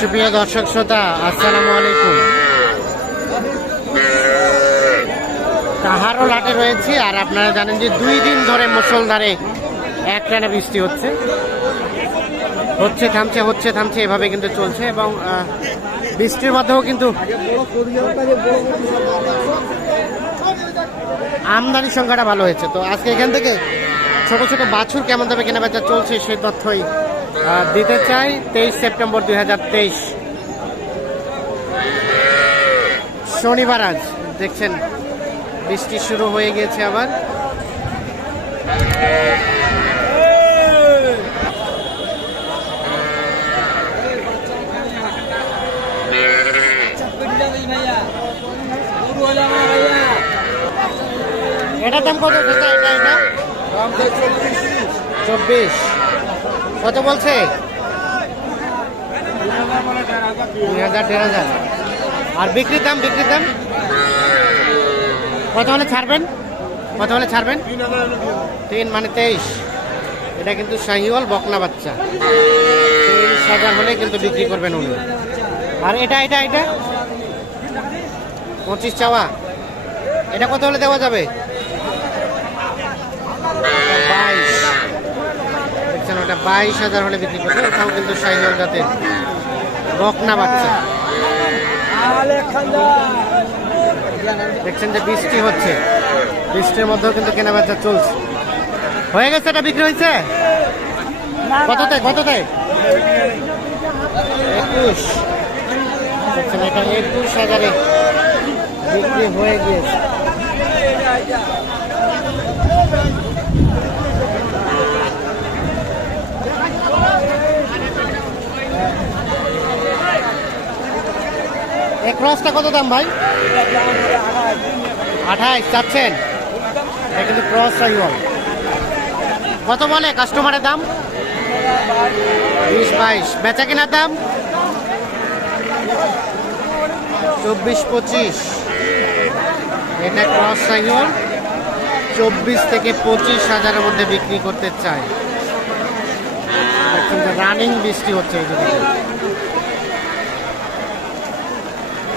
সুপ্রিয় দর্শক শ্রোতা, আসসালামু আলাইকুম। তাহারও লাটে রয়েছে, আর আপনারা জানেন যে দুই দিন ধরে মুসলধারে একটানা বৃষ্টি হচ্ছে। হচ্ছে, থামছে হচ্ছে, থামছে, এভাবে কিন্তু চলছে এবং বৃষ্টির মধ্যেও কিন্তু আমদানির সংখ্যাটা ভালো হয়েছে। তো আজকে এখান থেকে ছোট ছোট বাছুর কেমন দামে কেনাবেচা চলছে, সেই তথ্যই দিতে চাই তেইশ সেপ্টেম্বর দুই হাজার তেইশ। শনিবার আজ, দেখছেন, বৃষ্টি শুরু হয়ে গিয়েছে আবার। এটার দাম কত? এটা এটা এটা? চব্বিশ। কত বলছে? হাজার, দেড় হাজার। আর বিক্রির দাম বিক্রির দাম? কত হলে ছাড়বেন? কত হলে ছাড়বেন? তিন মানে তেইশ। এটা কিন্তু শাহিওয়াল বকনা বাচ্চা। তেইশ হাজার হলে কিন্তু বিক্রি করবেন উনি। আর এটা এটা এটা? পঁচিশ চাওয়া। এটা কত হলে দেওয়া যাবে বাইশ দেখছেন ওটা বাইশ হাজার হলে বিক্রি করবে, ওটাও কিন্তু শাহিওয়াল জাতের। বকনা বাচ্চা। দেখছেন যে বৃষ্টি হচ্ছে। বৃষ্টির মধ্যেও কিন্তু কেনা বেচা চলছে। হয়ে গেছে, এটা বিক্রি হয়েছে? কততে কততে? একুশ। একুশ হাজারে বিক্রি হয়ে গিয়েছে। এই ক্রসটা কত দাম ভাই? আঠাইশ, চাচ্ছেন? এটা কিন্তু ক্রস সাইওয়াল কত বলে কাস্টমারের দাম? বিশ, বাইশ। বেচা কেনার দাম? চব্বিশ, পঁচিশ। এটা ক্রস সাইওয়াল চব্বিশ থেকে পঁচিশ হাজারের মধ্যে বিক্রি করতে চায়। রানিং বৃষ্টি হচ্ছে এই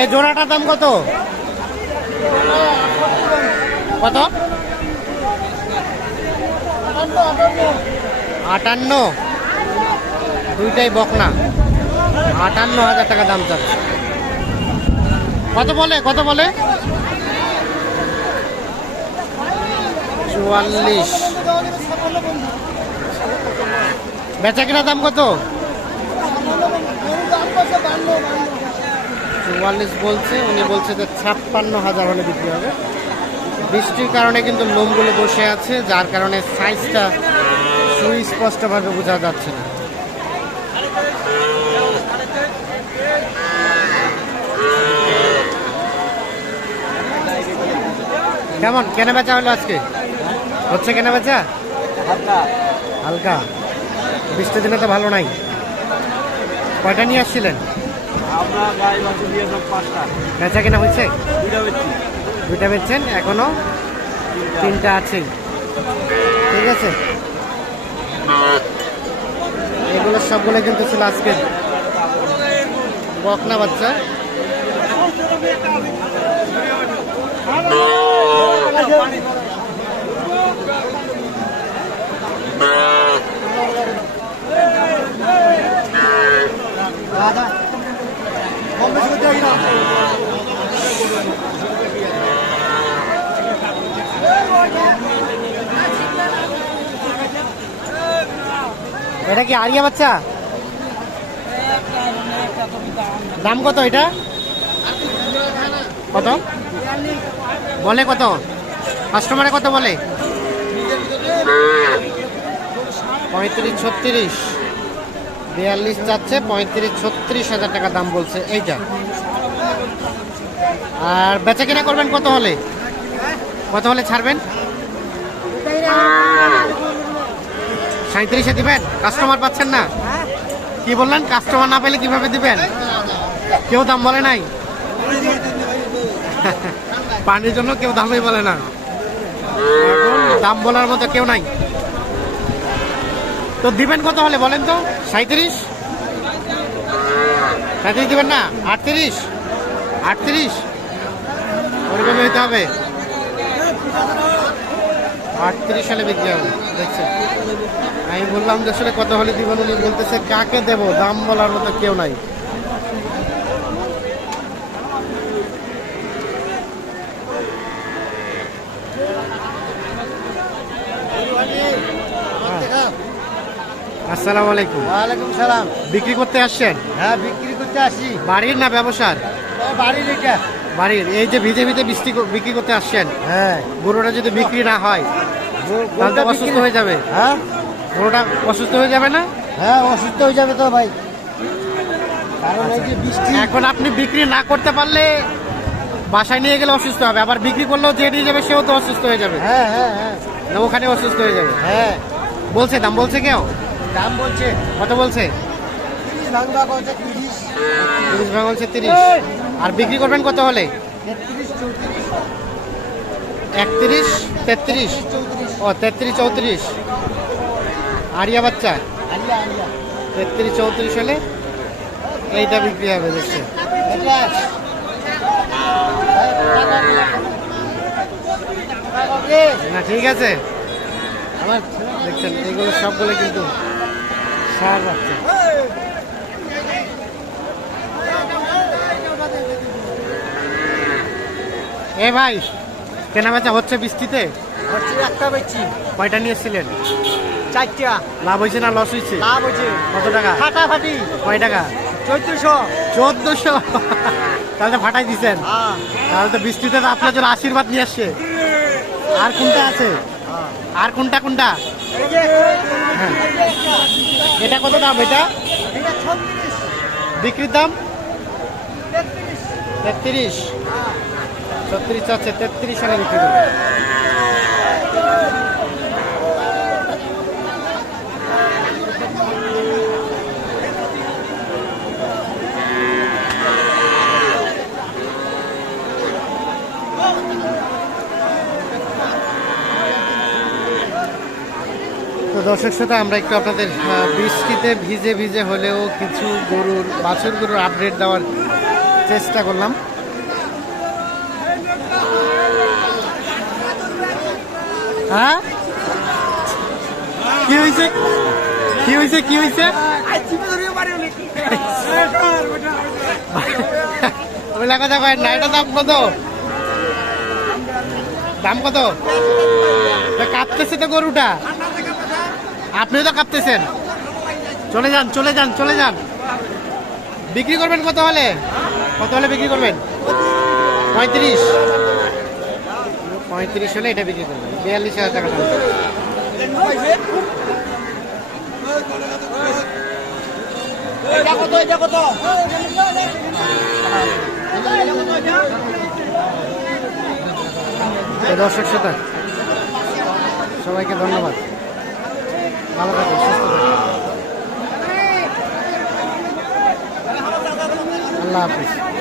এই জোড়াটার দাম কত? কত? আটান্ন। দুইটাই বকনা। আটান্ন হাজার টাকা দাম চাচ্ছে। কত বলে? কত বলে? চুয়াল্লিশ। বেচা কিনা দাম কত? চুয়াল্লিশ বলছে উনি বলছে যে ছাপ্পান্ন হাজার হলে বিক্রি হবে। বৃষ্টির কারণে কিন্তু লোমগুলো বসে আছে যার কারণে সাইজটা সুস্পষ্টভাবে বোঝা যাচ্ছে না। কেমন কেনা বেচা হলো আজকে? হচ্ছে কেনা বেচা হালকা। বৃষ্টির দিনে তো ভালো নাই। কয়টা নিয়ে আসছিলেন? আমরা গাই বাছুর দিয়ে সব পাঁচটা। বেচা কেনা হয়েছে? দুইটা বেচছি। দুইটা বেচছেন? এখনও? তিনটা। আছেই ঠিক আছে। এগুলো সবগুলো কিন্তু ছিল আজকের বকনা বাচ্চা। এটা কি আরিয়া বাচ্চা? দাম কত এটা? কত? বলে কত? কাস্টমারে কত বলে? পঁয়ত্রিশ, ছত্রিশ। বিয়াল্লিশ চাচ্ছে, পঁয়ত্রিশ, ছত্রিশ হাজার টাকা দাম বলছে এইটা। আর বেচা কিনা করবেন কত হলে? কত হলে ছাড়বেন? সাঁত্রিশে দিবেন? কাস্টমার পাচ্ছেন না? কি বললেন? কাস্টমার না পেলে কীভাবে দিবেন? কেউ দাম বলে নাই? পানির জন্য কেউ দামই বলে না। দাম বলার মতো কেউ নাই। তো দিবেন কত হলে বলেন তো? সাঁত্রিশ সাঁত্রিশ দিবেন না? আটত্রিশ? আটত্রিশ? ওরকম হইতে হবে। আটত্রিশ সালে বিক্রি হবে, দেখছেন? আমি বললাম যে আসলে কত হলে দিবেন উনি বলতেছে, কাকে দেবো? দাম বলার মতো কেউ নাই। আসসালামু আলাইকুম। ওয়ালাইকুম সালাম। বিক্রি করতে আসছেন? হ্যাঁ বিক্রি করতে আসি বাড়ির না ব্যবসার? বাড়ির এটা। বাড়ির। এই যে ভিজে ভিজে বৃষ্টি বিক্রি করতে আসছেন। হ্যাঁ। গরুটা যদি বিক্রি না হয় তাহলে অসুস্থ হয়ে যাবে। হ্যাঁ? গরুটা অসুস্থ হয়ে যাবে না? হ্যাঁ অসুস্থ হয়ে যাবে তো ভাই। কারণ এই যে বৃষ্টি এখন আপনি বিক্রি না করতে পারলে বাসায় নিয়ে গেলে অসুস্থ হবে। আবার বিক্রি করলেও যে নিয়ে যাবে সেও তো অসুস্থ হয়ে যাবে। হ্যাঁ হ্যাঁ হ্যাঁ। ওখানে অসুস্থ হয়ে যাবে। হ্যাঁ। বলছে দাম বলছে কেউ? দাম বলছে কত বলছে? তিরিশ ভাগ বলছে তিরিশ। আর বিক্রি করবেন কত হলে? একত্রিশ তেত্রিশ? ও তেত্রিশ চৌত্রিশ। আরিয়া বাচ্চা? তেত্রিশ চৌত্রিশ হলে এইটা বিক্রি হবে দেখছে। না ঠিক আছে। আমার দেখছেন এগুলো সবগুলো কিন্তু সার বাচ্চা এ ভাই কেনা বেচা হচ্ছে বৃষ্টিতে? হচ্ছে একটা বেচছি কয়টা নিয়েছিলেন? চারটা। লাভ হয়েছে না লস হয়েছে? লাভ হচ্ছে কত টাকা? ফাটাফাটি। কয় টাকা? চৈত্রশো চোদ্দশো? তাহলে ফাটাই দিছেন। হ্যাঁ। তাহলে তো বৃষ্টিতে আপনার জন্য আশীর্বাদ নিয়ে আসছে। আর কোনটা আছে? আর কোনটা কোনটা? হ্যাঁ। এটা কত দাম এটা? বিক্রির দাম? তেত্রিশ। ছত্রিশ আছে, তেত্রিশ সালে বিক্রি করবে। দর্শক শ্রোতা, আমরা একটু আপনাদের বৃষ্টিতে ভিজে ভিজে হলেও কিছু গরুর, বাছুর গরুর আপডেট দেওয়ার চেষ্টা করলাম। হ্যাঁ? কি হয়েছে? কি হয়েছে? কি হয়েছে? কথা না, এটা দাম কত? দাম কত? কাঁপতেছে তো গরুটা। আপনিও তো কাঁপতেছেন। চলে যান চলে যান চলে যান। বিক্রি করবেন কত হলে? কত হলে বিক্রি করবেন? পঁয়ত্রিশ। পঁয়ত্রিশ হলে এটা বিক্রি করবেন। বিয়াল্লিশ হাজার টাকা দাম। এটা কত এটা কত? দর্শক শ্রোতা। সবাইকে ধন্যবাদ। ভালো সুস্থ থাকবেন। আল্লাহ হাফিজ।